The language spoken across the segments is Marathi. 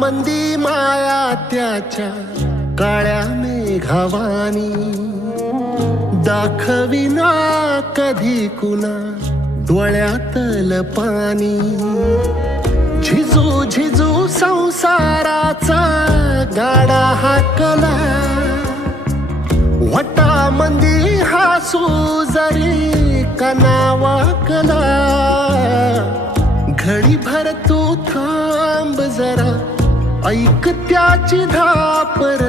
मंदी माया त्याच्या काळ्या मेघावानी, दाखविना कधी कुणा डोळ्यातल पाणी. झिजू झिजू संसाराचा गाडा हाकला, वटामंदी हासू जरी कना वाकला. घडी भर तू थांब जरा, ऐक त्याची धापर,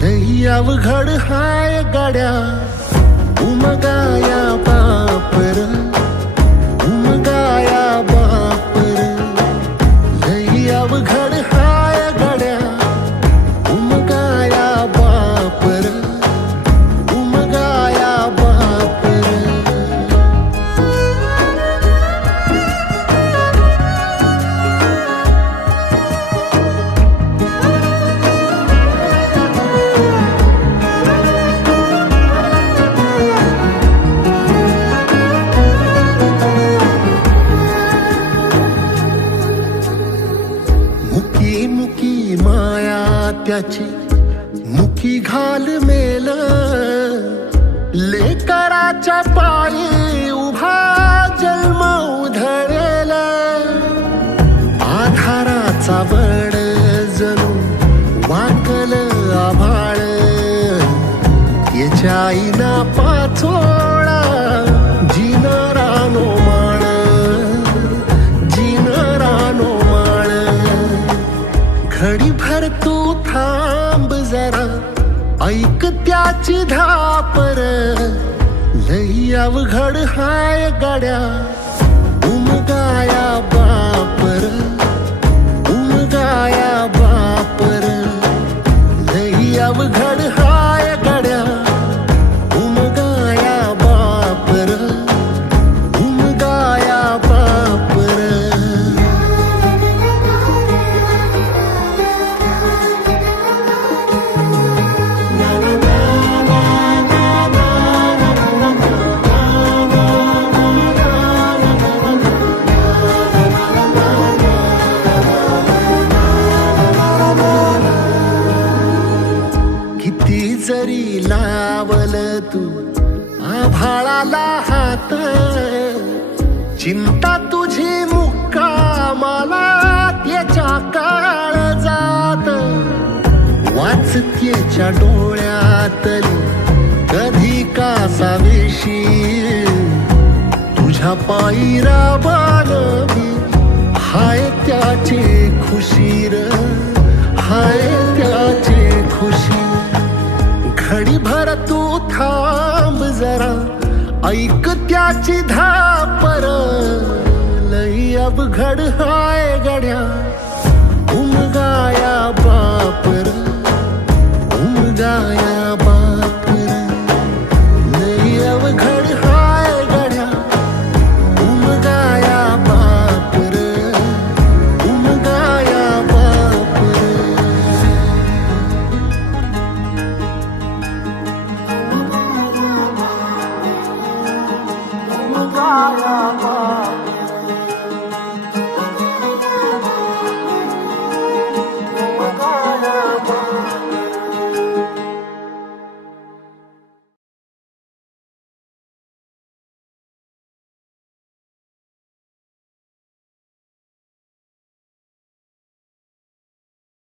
लई अवघड हाय गड्या उमगाया बापर, उमगाया बापर. लई अवघड हाय गड्या उमगाया बापर, उमगाया बापर. मुकी मुकी माया त्याची मुखी घाल मेल, लेकराच्या पायी उभा जन्म उधळेल. आधाराचा बळ जणू वाकल आभाळ, याच्या आईना पाचोळा जिनरानो माळ, जिनरानो माळ. घडी भर तू थांब जरा, ऐक त्याची धापर, लई अवघड हाय गड्या उमगाया बापर, उमगाया बापर. लई अवघड हाय गड्या उमगाया बापर, उमगाया बापर. किती जरी लावल तू आभाळाला हात, चिंता तुझी मुक्कामाला त्याच्या काळजात. वाचतेच्या डोळ्यातली कधी कासावेशी, तुझ्या पायी राबान मी हाय त्याचे खुशीर, हाय त्याचे खुशी. घडी भर तू थांब जरा, ऐक त्याची धापर, लई अवघड हाय गड्या उमगाया बापर, उमगाया बापर.